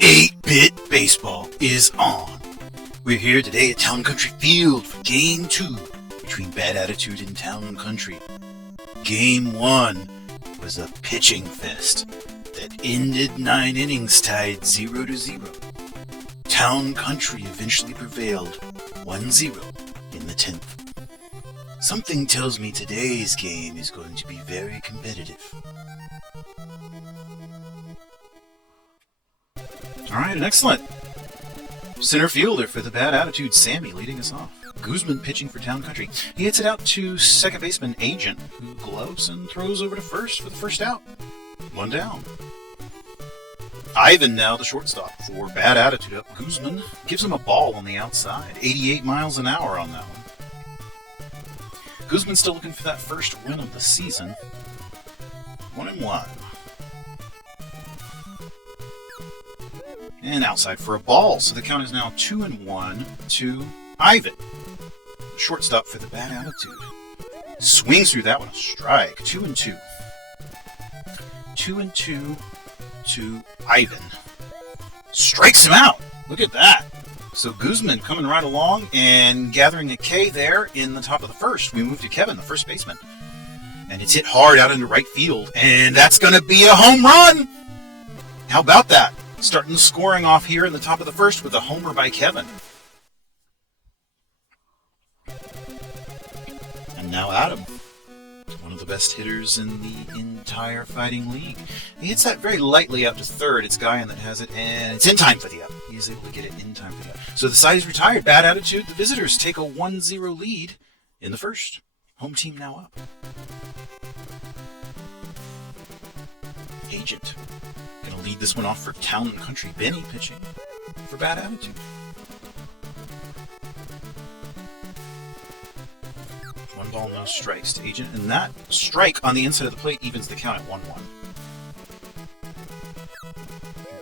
Eight-Bit Baseball is on. We're here today at Town Country Field for Game 2 between Bad Attitude and Town Country. Game 1 was a pitching fest that ended 9 innings tied 0-0. Town Country eventually prevailed 1-0 in the 10th. Something tells me today's game is going to be very competitive. Alright, an excellent center fielder for the Bad Attitude, Sammy, leading us off. Guzman pitching for Town Country. He hits it out to second baseman Agent, who gloves and throws over to first for the first out. 1 down. Ivan now the shortstop for Bad Attitude up. Guzman gives him a ball on the outside. 88 miles an hour on that one. Guzman still looking for that first win of the season. 1-1. And outside for a ball, so the count is now 2-1 to Ivan. Shortstop for the Bad Attitude. Swings through that one, a strike. 2-2. 2-2 to Ivan. Strikes him out. Look at that. So Guzman coming right along and gathering a K there in the top of the first. We move to Kevin, the first baseman. And it's hit hard out into right field. And that's going to be a home run. How about that? Starting the scoring off here in the top of the first with a homer by Kevin. And now Adam, one of the best hitters in the entire fighting league. He hits that very lightly out to third. It's Guyan that has it, and it's in time for the out. He's able to get it in time for the out. So the side is retired. Bad Attitude. The visitors take a 1-0 lead in the first. Home team now up. Agent. Going to lead this one off for Town Country. Benny pitching for Bad Attitude. 1 ball, no strikes to Agent. And that strike on the inside of the plate evens the count at 1-1.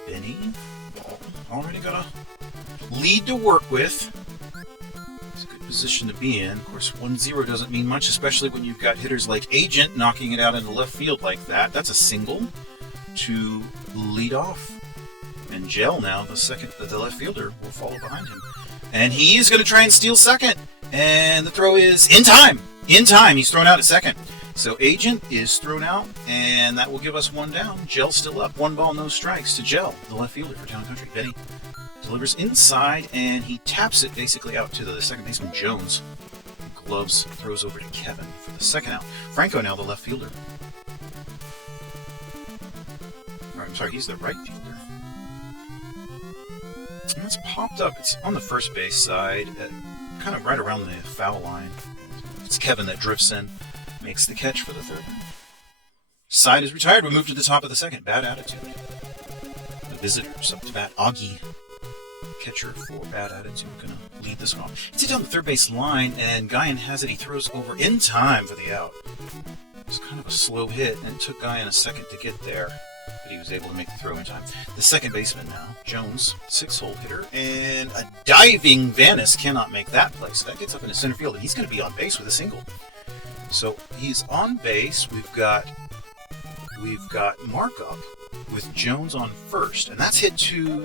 Benny, ball, already got a lead to work with. It's a good position to be in. Of course, 1-0 doesn't mean much, especially when you've got hitters like Agent knocking it out into left field like that. That's a single to lead off. And Gel now, the left fielder, will follow behind him. And he is going to try and steal second. And the throw is in time. In time. He's thrown out at second. So Agent is thrown out, and that will give us 1 down. Gel's still up. 1 ball, no strikes to Gel, the left fielder for Town Country. Benny delivers inside, and he taps it basically out to the second baseman, Jones. Gloves throws over to Kevin for the second out. Franco now the left fielder. I'm sorry, he's the right fielder. And it's popped up. It's on the first base side, kind of right around the foul line. It's Kevin that drifts in, makes the catch for the third. Side is retired. We move to the top of the second. Bad Attitude. The visitors up to bat. Augie, catcher for Bad Attitude, going to lead this one off. It's down the third base line, and Guyan has it. He throws over in time for the out. It's kind of a slow hit, and it took Guyan a second to get there. He was able to make the throw in time. The second baseman now, Jones, 6-hole hitter, and a diving Vanis cannot make that play. So that gets up into center field, and he's going to be on base with a single. So he's on base. We've got markup with Jones on first, and that's hit to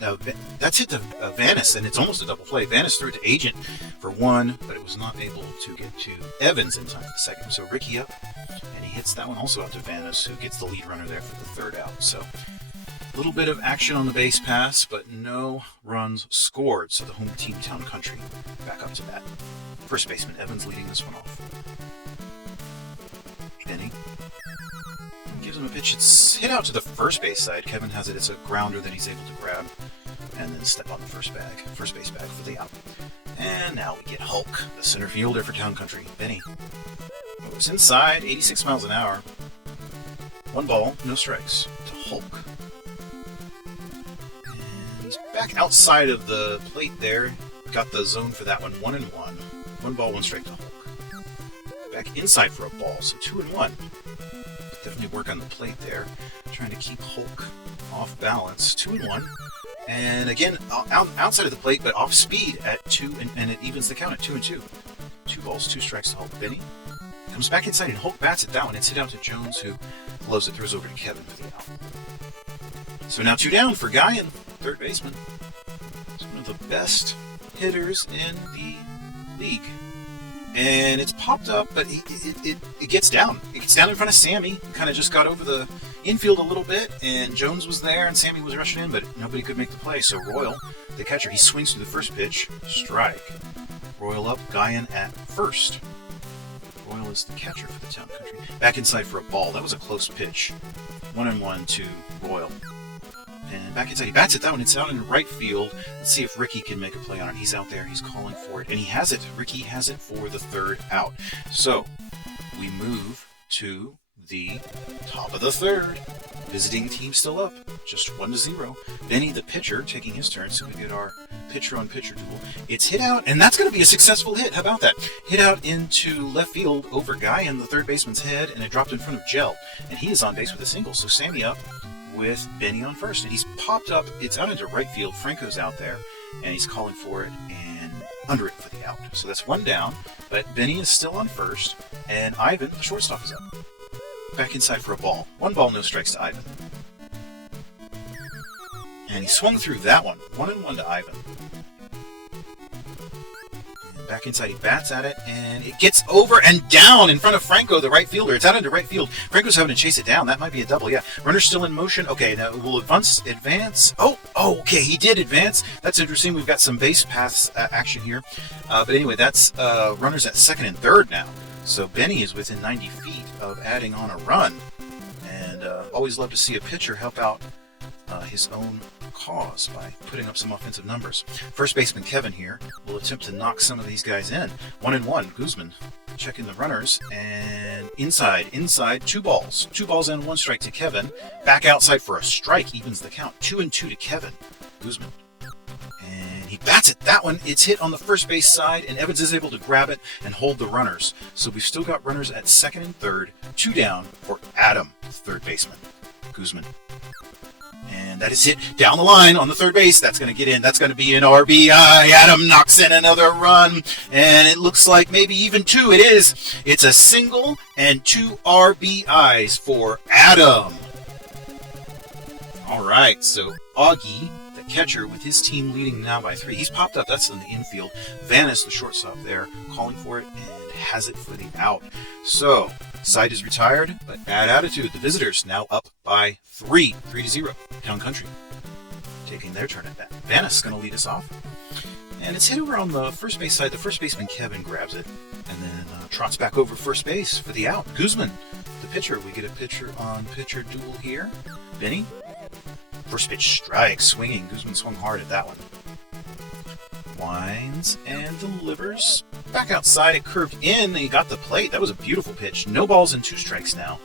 Vanis, and it's almost a double play. Vanis threw it to Agent for 1, but it was not able to get to Evans in time for the second. So Ricky up. And he hits that one also out to Vanis, who gets the lead runner there for the third out. So a little bit of action on the base pass, but no runs scored. So the home team, Town Country, back up to bat. First baseman Evans leading this one off. Benny gives him a pitch. It's hit out to the first base side. Kevin has it. It's a grounder that he's able to grab and then step on the first base bag for the out. And now we get Hulk, the center fielder for Town Country. Benny moves inside, 86 miles an hour. 1 ball, no strikes to Hulk. And he's back outside of the plate there. Got the zone for that one, 1-1. 1 ball, 1 strike to Hulk. Back inside for a ball, so 2-1. Definitely work on the plate there. Trying to keep Hulk off balance. 2-1. And again, outside of the plate, but off speed at 2, and it evens the count at 2-2. 2 balls, 2 strikes to Hulk. Benny comes back inside, and Hulk bats at that one. It's hit out to Jones, who blows it, throws over to Kevin for the out. So now 2 down for Guyan, third baseman. He's one of the best hitters in the league. And it's popped up, but it gets down. It gets down in front of Sammy. Kind of just got over the infield a little bit, and Jones was there, and Sammy was rushing in, but nobody could make the play. So Royal, the catcher, he swings through the first pitch. Strike. Royal up, Guyan at first. Royal is the catcher for the Town Country. Back inside for a ball. That was a close pitch. 1-1 to Royal. And back inside, he bats it that one. It's out in right field. Let's see if Ricky can make a play on it. He's out there. He's calling for it. And he has it. Ricky has it for the third out. So we move to the top of the third. Visiting team still up. Just 1-0. Benny, the pitcher, taking his turn. So we get our pitcher-on-pitcher duel. It's hit out, and that's going to be a successful hit. How about that? Hit out into left field over Guyan, the third baseman's head, and it dropped in front of Gel. And he is on base with a single. So Sammy up with Benny on first, and he's popped up. It's out into right field. Franco's out there, and he's calling for it and under it for the out. So that's 1 down, but Benny is still on first, and Ivan, the shortstop, is up. Back inside for a ball. 1 ball, no strikes to Ivan. And he swung through that one. 1-1 to Ivan. And back inside, he bats at it, and it gets over and down in front of Franco, the right fielder. It's out into right field. Franco's having to chase it down. That might be a double, yeah. Runner's still in motion. Okay, now will advance. Oh, okay, he did advance. That's interesting. We've got some base paths action here. But anyway, that's runners at second and third now. So Benny is within 90 feet of adding on a run. And always love to see a pitcher help out his own cause by putting up some offensive numbers. First baseman Kevin here will attempt to knock some of these guys in. 1-1. Guzman checking the runners, and inside, 2 balls. 2 balls and 1 strike to Kevin. Back outside for a strike, evens the count. 2-2 to Kevin. Guzman. And he bats it. That one, it's hit on the first base side, and Evans is able to grab it and hold the runners. So we've still got runners at second and third. 2 down for Adam, third baseman. Guzman. And that is hit down the line on the third base. That's going to get in. That's going to be an RBI. Adam knocks in another run. And it looks like maybe even 2. It is. It's a single and 2 RBIs for Adam. All right. So Augie, the catcher, with his team leading now by 3. He's popped up. That's in the infield. Vanis, the shortstop there, calling for it and has it for the out. So side is retired, but bad attitude. The visitors now up by 3. 3-0. Town Country taking their turn at bat. Vanis is going to lead us off. And it's hit over on the first base side. The first baseman, Kevin, grabs it and then trots back over first base for the out. Guzman, the pitcher. We get a pitcher-on-pitcher duel here. Benny. First pitch strike, swinging. Guzman swung hard at that one. Winds and delivers. Back outside, it curved in, and he got the plate. That was a beautiful pitch. No balls and 2 strikes now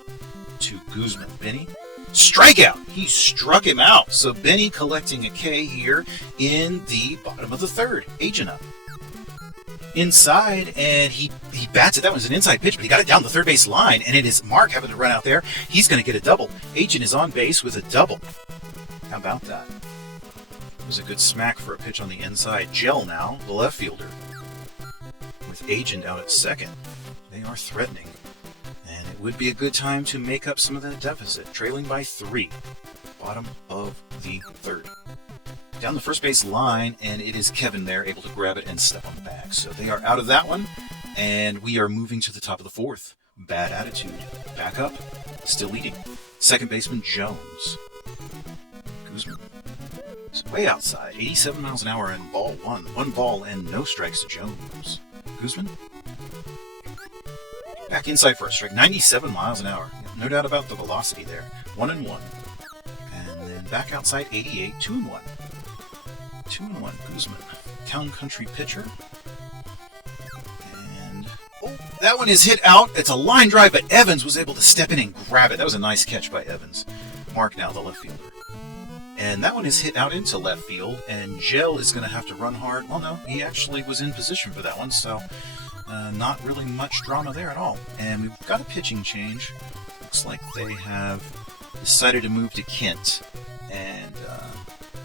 to Guzman. Benny, strikeout. He struck him out. So Benny collecting a K here in the bottom of the third. Agent up. Inside, and he bats it. That was an inside pitch, but he got it down the third base line, and it is Mark having to run out there. He's going to get a double. Agent is on base with a double. How about that? It was a good smack for a pitch on the inside. Gel now, the left fielder, with Agent out at second. They are threatening, and it would be a good time to make up some of that deficit. Trailing by 3, bottom of the third. Down the first base line, and it is Kevin there, able to grab it and step on the bag. So they are out of that one, and we are moving to the top of the fourth. Bad attitude. Back up, still leading. Second baseman Jones. Guzman. It's way outside, 87 miles an hour and ball 1. 1 ball and no strikes to Jones. Guzman. Back inside for a strike, 97 miles an hour. No doubt about the velocity there. 1-1. And then back outside, 88, 2-1. 2-1, Guzman. Town Country pitcher. And, that one is hit out. It's a line drive, but Evans was able to step in and grab it. That was a nice catch by Evans. Mark now, the left fielder. And that one is hit out into left field, and Gel is going to have to run hard. Well, no, he actually was in position for that one, so not really much drama there at all. And we've got a pitching change. Looks like they have decided to move to Kent, and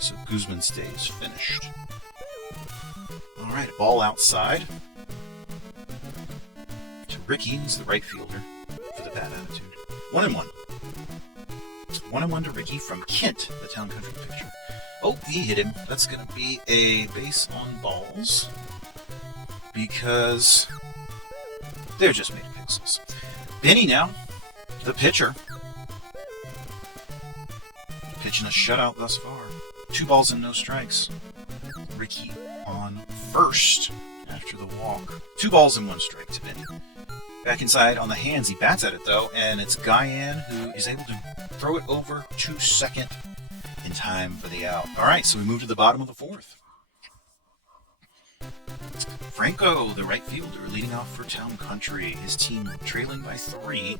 so Guzman stays finished. All right, a ball outside to Ricky is the right fielder for the bad attitude. 1-1. 1-1 to Ricky from Kent, the Town Country pitcher. Oh, he hit him. That's going to be a base on balls because they're just made of pixels. Benny now, the pitcher. Pitching a shutout thus far. 2 balls and no strikes. Ricky on first after the walk. 2 balls and 1 strike to Benny. Back inside on the hands, he bats at it though, and it's Guyan who is able to throw it over to second in time for the out. Alright, so we move to the bottom of the 4th. Franco, the right fielder, leading off for Town Country. His team trailing by 3.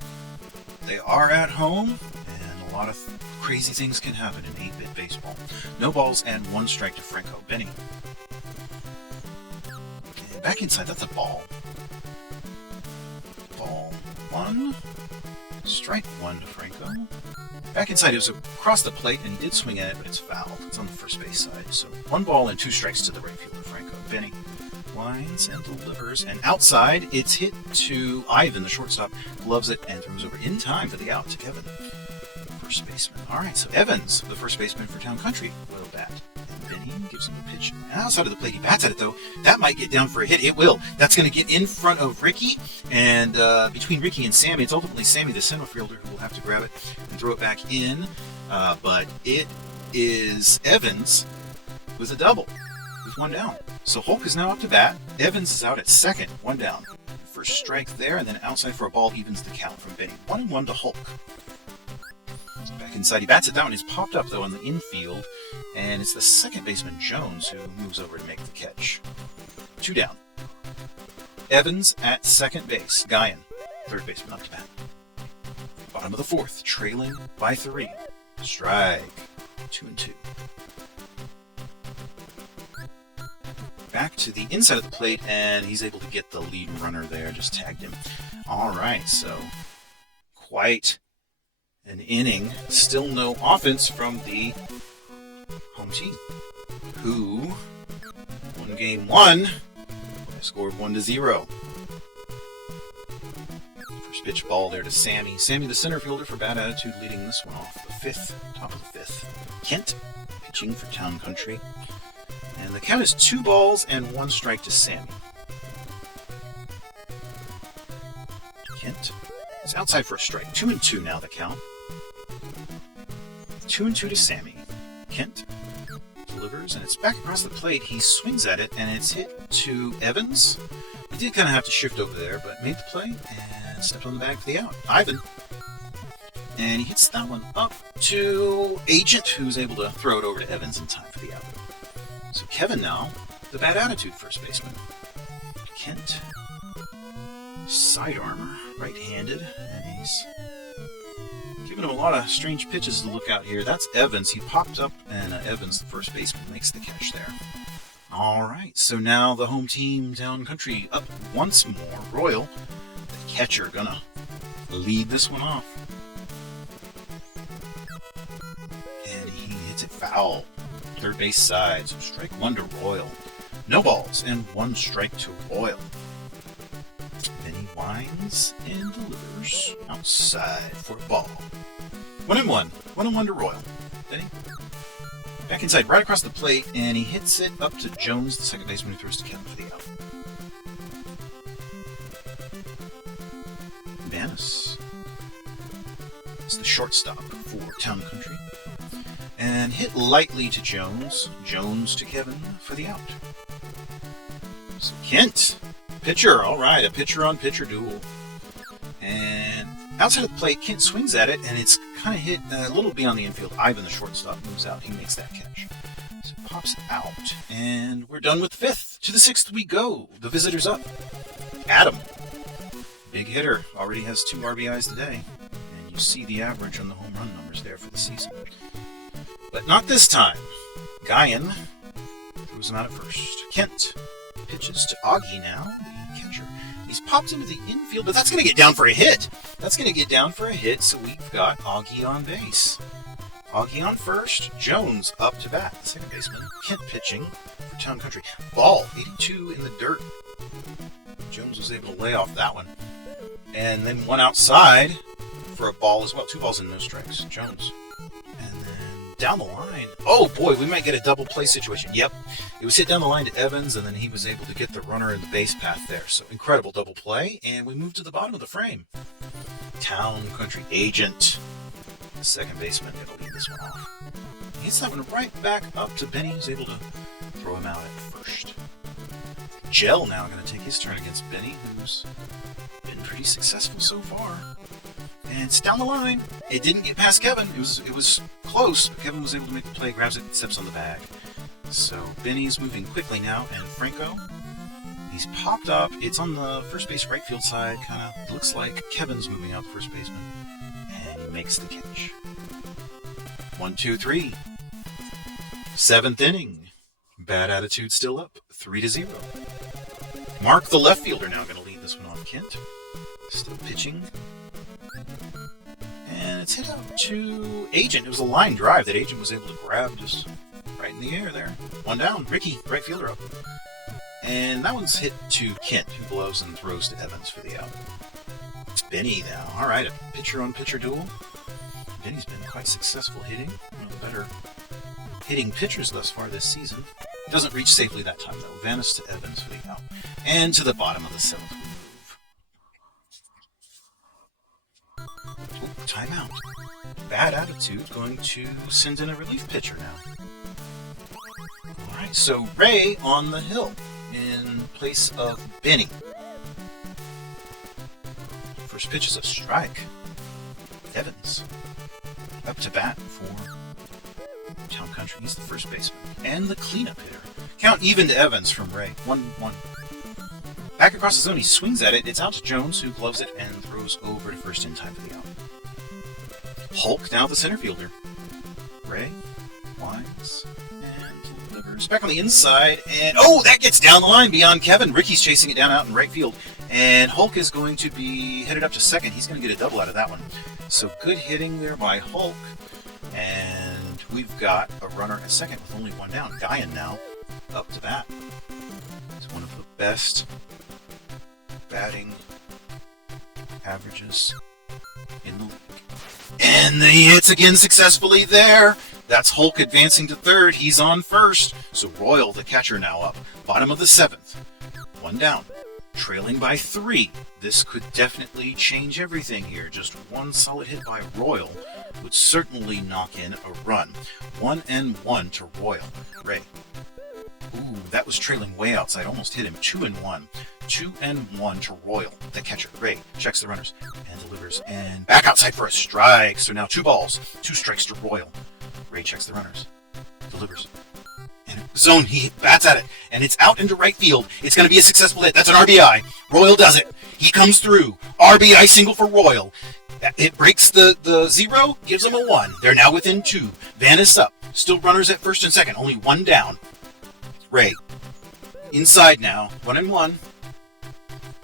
They are at home, and a lot of crazy things can happen in 8-bit baseball. No balls and 1 strike to Franco. Benny. And back inside, that's a ball. Ball 1. Strike 1 to Franco. Back inside, it was across the plate, and he did swing at it, but it's fouled. It's on the first base side. So 1 ball and 2 strikes to the right fielder, Franco. Benny winds and delivers, and outside, it's hit to Ivan, the shortstop, gloves it, and throws over in time for the out to Kevin, the first baseman. All right, so Evans, the first baseman for Town Country, will bat. And Benny gives him the pitch. Outside of the plate, he bats at it, though. That might get down for a hit. It will. That's going to get in front of Ricky, and between Ricky and Sammy, it's ultimately Sammy, the center fielder, who will have to grab it and throw it back in, but it is Evans with a double, with 1 down. So Hulk is now up to bat. Evans is out at second, 1 down. First strike there, and then outside for a ball evens the count from Benny. 1-1 to Hulk. Back inside, he bats it down. He's popped up, though, in the infield, and it's the second baseman, Jones, who moves over to make the catch. 2 down. Evans at second base. Guyan, third baseman, up to bat. Bottom of the 4th, trailing by 3. Strike. 2-2. Back to the inside of the plate, and he's able to get the lead runner there. Just tagged him. All right, so quite an inning. Still no offense from the home team, who won game 1. They scored 1-0. First pitch ball there to Sammy. Sammy, the center fielder for bad attitude, leading this one off. The 5th, top of the 5th. Kent pitching for Town Country. And the count is 2 balls and 1 strike to Sammy. Kent is outside for a strike. 2-2 now the count. 2-2 to Sammy. Kent delivers, and it's back across the plate. He swings at it, and it's hit to Evans. He did kind of have to shift over there, but made the play and stepped on the bag for the out. Ivan. And he hits that one up to Agent, who's able to throw it over to Evans in time for the out. So Kevin now, the bad attitude first baseman. Kent, side armor, right-handed, and he's giving him a lot of strange pitches to look out here. That's Evans. He popped up, and Evans, the first baseman, makes the catch there. All right, so now the home team, Town Country, up once more. Royal, the catcher, gonna lead this one off. And he hits it foul. Third base side, so strike 1 to Royal. No balls and 1 strike to Royal. Then he winds and delivers outside for a ball. 1-1. 1-1 to Royal. Then he back inside, right across the plate, and he hits it up to Jones, the second baseman, who throws to Kevin for the out. Vanis is the shortstop for Town Country. And hit lightly to Jones. Jones to Kevin for the out. So Kent, pitcher. All right, a pitcher-on-pitcher duel. And outside of the plate, Kent swings at it, and it's kind of hit a little beyond the infield. Ivan, the shortstop, moves out. He makes that catch. So it pops out, and we're done with the 5th. To the 6th we go. The visitors up. Adam, big hitter, already has 2 RBIs today. And you see the average on the home run numbers there for the season. But not this time. Guyan throws him out at first. Kent pitches to Augie now, the catcher. He's popped into the infield, but that's going to get down for a hit. So we've got Augie on base. Augie on first. Jones up to bat, the second baseman. Kent pitching for Town Country. Ball, 82 in the dirt. Jones was able to lay off that one. And then one outside for a ball as well. 2 balls and no strikes. Jones. And then down the line. Oh boy, we might get a double play situation. Yep. It was hit down the line to Evans, and then he was able to get the runner in the base path there. So incredible double play. And we move to the bottom of the frame. Town Country Agent. The second baseman going to lead this one off. He hits that one right back up to Benny, who's able to throw him out at first. Gel now going to take his turn against Benny, who's been pretty successful so far. And it's down the line. It didn't get past Kevin. It was close, but Kevin was able to make the play, grabs it, and steps on the bag. So Benny's moving quickly now, and Franco, he's popped up. It's on the first base right field side, kind of looks like Kevin's moving out the first baseman. And he makes the catch. 1, 2, 3. 7th inning. Bad attitude still up. 3-0. Mark, the left fielder, now going to lead this one on. Kent. Still pitching. And it's hit out to Agent. It was a line drive that Agent was able to grab just right in the air there. One down. Ricky, right fielder up. And that one's hit to Kent, who blows and throws to Evans for the out. It's Benny now. All right, a pitcher-on-pitcher duel. Benny's been quite successful hitting. One of the better hitting pitchers thus far this season. Doesn't reach safely that time, though. Vanis to Evans for the out. And to the bottom of the 7th we move. Ooh, timeout. Bad attitude going to send in a relief pitcher now. All right, so Ray on the hill in place of Benny. First pitch is a strike. Evans up to bat for Town Country. He's the first baseman and the cleanup hitter. Count even to Evans from Ray. 1-1. Back across the zone, he swings at it. It's out to Jones, who gloves it and throws over to first in time for the out. Hulk now the center fielder. Ray winds and delivers back on the inside, and oh, that gets down the line beyond Kevin. Ricky's chasing it down out in right field, and Hulk is going to be headed up to second. He's going to get a double out of that one. So good hitting there by Hulk, and we've got a runner at second with only one down. Guyan now up to bat. He's one of the best batting averages in the league. And he hits again successfully there. That's Hulk advancing to third. He's on first. So Royal, the catcher, now up. Bottom of the 7th. One down. Trailing by 3. This could definitely change everything here. Just one solid hit by Royal would certainly knock in a run. 1-1 to Royal. Ray. Ooh, that was trailing way outside. Almost hit him. 2-1. 2-1 to Royal, the catcher. Ray checks the runners and delivers. And back outside for a strike. So now 2 balls, 2 strikes to Royal. Ray checks the runners. Delivers. And zone, he bats at it. And it's out into right field. It's going to be a successful hit. That's an RBI. Royal does it. He comes through. RBI single for Royal. It breaks the 0, gives them a 1. They're now within 2. Vanis up. Still runners at first and second. Only 1 down. Ray. Inside now. 1-1.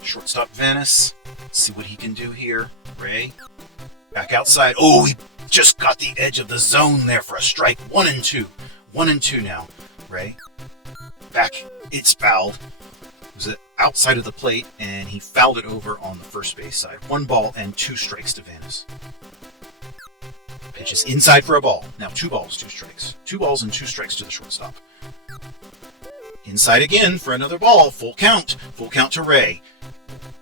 Shortstop Vanis. Let's see what he can do here. Ray. Back outside. Oh, he just got the edge of the zone there for a strike. 1-2. 1-2 now. Ray. Back. It's fouled. It was outside of the plate, and he fouled it over on the first base side. 1 ball and 2 strikes to Vanis. Pitch is inside for a ball. Now 2 balls, 2 strikes. 2 balls and 2 strikes to the shortstop. Inside again for another ball. Full count. Full count to Ray.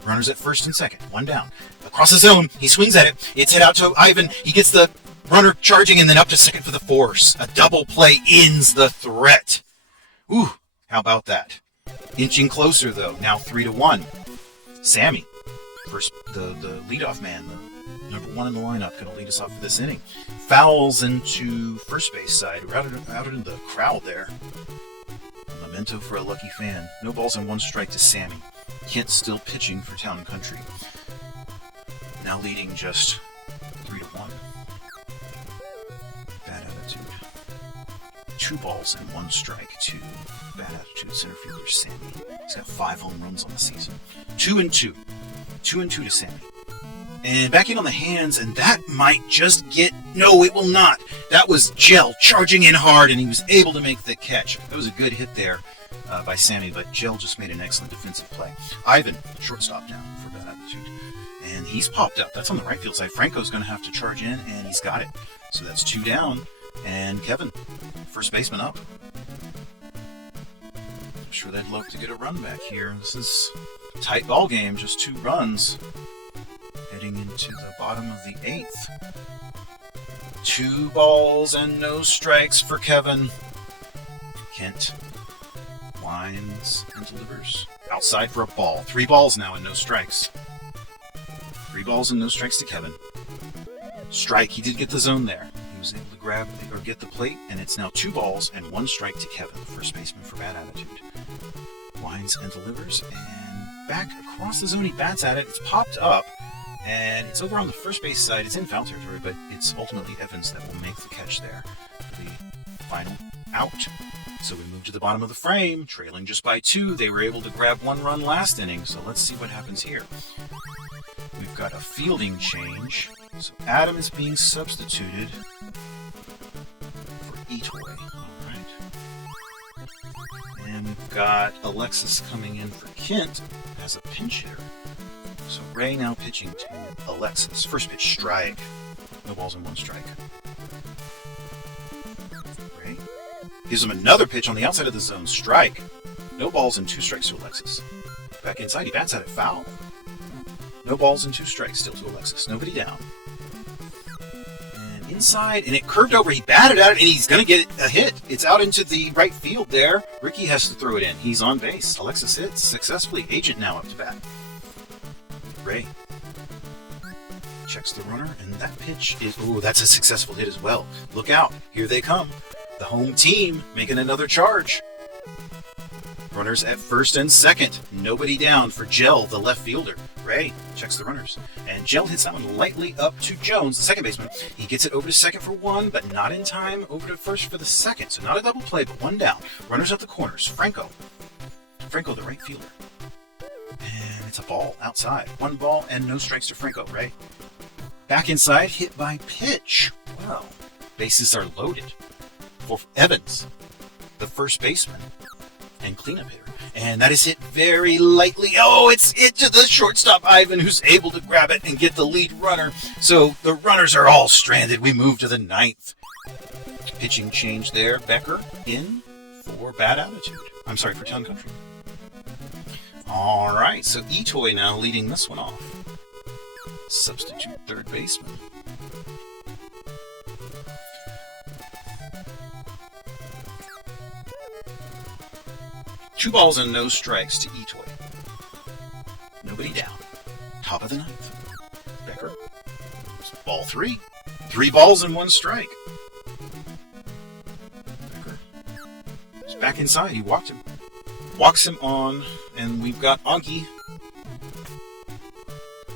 Runners at first and second. 1 down. Across the zone. He swings at it. It's hit out to Ivan. He gets the runner charging and then up to second for the force. A double play ends the threat. Ooh, how about that? Inching closer, though. Now 3-1. Sammy, first the leadoff man, the number 1 in the lineup, going to lead us off for this inning. Fouls into first base side. Out into the crowd there. A memento for a lucky fan. No balls and 1 strike to Sammy. Kent still pitching for Town and Country. Now leading just 3-1. Bad attitude. 2 balls and 1 strike to bad attitude center fielder Sammy. He's got 5 home runs on the season. 2-2. 2-2 to Sammy. And back in on the hands, and that might just get... No, it will not. That was Gel charging in hard, and he was able to make the catch. That was a good hit there by Sammy, but Gel just made an excellent defensive play. Ivan, shortstop now for bad attitude. And he's popped up. That's on the right field side. Franco's going to have to charge in, and he's got it. So that's 2 down. And Kevin, first baseman, up. I'm sure they'd love to get a run back here. This is a tight ball game, just 2 runs. Heading into the bottom of the 8th. 2 balls and no strikes for Kevin. Kent winds and delivers. Outside for a ball. 3 balls now and no strikes. 3 balls and no strikes to Kevin. Strike. He did get the zone there. He was able to grab or get the plate, and it's now 2 balls and 1 strike to Kevin, the first baseman for Bad Attitude. Winds and delivers, and back across the zone. He bats at it. It's popped up, and it's over on the first base side. It's in foul territory, but it's ultimately Evans that will make the catch there for the final out. So we move to the bottom of the frame, trailing just by 2. They were able to grab 1 run last inning, so let's see what happens here. We've got a fielding change. So Adam is being substituted for Itoy. Alright. And we've got Alexis coming in for Kent as a pinch hitter. So Ray now pitching to Alexis. First pitch, strike. No balls and 1 strike. Ray gives him another pitch on the outside of the zone. Strike. No balls and 2 strikes to Alexis. Back inside, he bats at it, foul. No balls and 2 strikes still to Alexis. Nobody down. And inside, and it curved over. He batted at it, and he's going to get a hit. It's out into the right field there. Ricky has to throw it in. He's on base. Alexis hits successfully. Agent now up to bat. Ray checks the runner, and that pitch is... Ooh, that's a successful hit as well. Look out. Here they come. The home team making another charge. Runners at first and second. Nobody down for Gel, the left fielder. Ray checks the runners. And Gel hits that one lightly up to Jones, the second baseman. He gets it over to second for 1, but not in time over to first for the second. So not a double play, but 1 down. Runners at the corners. Franco, the right fielder. And it's a ball outside. 1 ball and no strikes to Franco. Ray back inside, hit by pitch. Wow. Bases are loaded for Evans, the first baseman and cleanup hitter. And that is hit very lightly. Oh, it's hit to the shortstop, Ivan, who's able to grab it and get the lead runner. So the runners are all stranded. We move to the 9th. Pitching change there. Becker in for Bad Attitude. I'm sorry, for Town Country. All right, so Itoy now leading this one off. Substitute third baseman. Two balls and no strikes to Itoy. Nobody down. Top of the 9th. Becker. Ball 3. 3 balls and 1 strike. Becker. He's back inside. He walked him. Walks him on, and we've got Augie.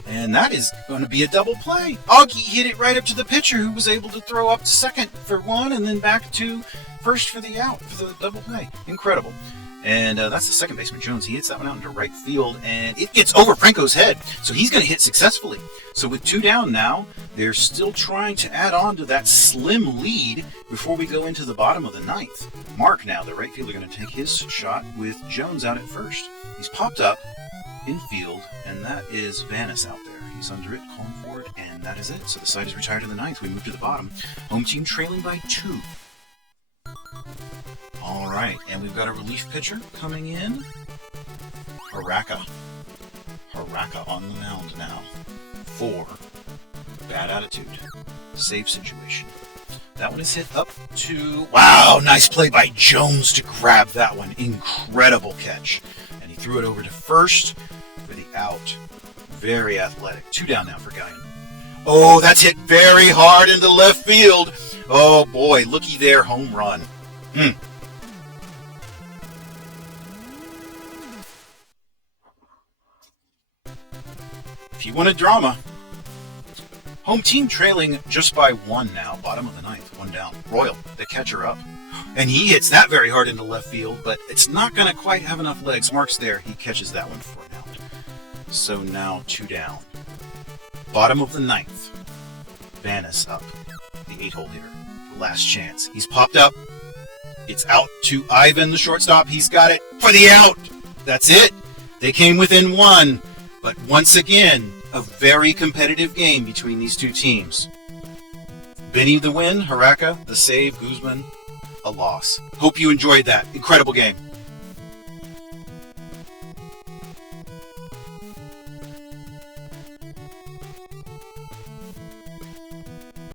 And that is going to be a double play. Augie hit it right up to the pitcher, who was able to throw up to second for 1 and then back to first for the out, for the double play. Incredible. And that's the second baseman, Jones. He hits that one out into right field, and it gets over Franco's head. So he's going to hit successfully. So with 2 down now, they're still trying to add on to that slim lead before we go into the bottom of the 9th. Mark now, the right fielder, going to take his shot with Jones out at first. He's popped up in field, and that is Vanis out there. He's under it, calling for it, and that is it. So the side is retired in the 9th. We move to the bottom. Home team trailing by 2. All right, and we've got a relief pitcher coming in. Haraka on the mound now for Bad Attitude. Save situation. That one is hit up to... Wow, nice play by Jones to grab that one. Incredible catch. And he threw it over to first for the out. Very athletic. 2 down now for Guyan. Oh, that's hit very hard into left field. Oh, boy, looky there, home run. If you wanted drama, home team trailing just by 1 now, bottom of the 9th, 1 down. Royal, the catcher up. And he hits that very hard into left field, but it's not going to quite have enough legs. Mark's there. He catches that one for an out. So now 2 down. Bottom of the 9th. Vanis up, the 8-hole hitter. Last chance. He's popped up. It's out to Ivan, the shortstop. He's got it for the out. That's it. They came within 1. But once again, A very competitive game between these two teams. Benny the win, Haraka the save, Guzman a loss. Hope you enjoyed that. Incredible game.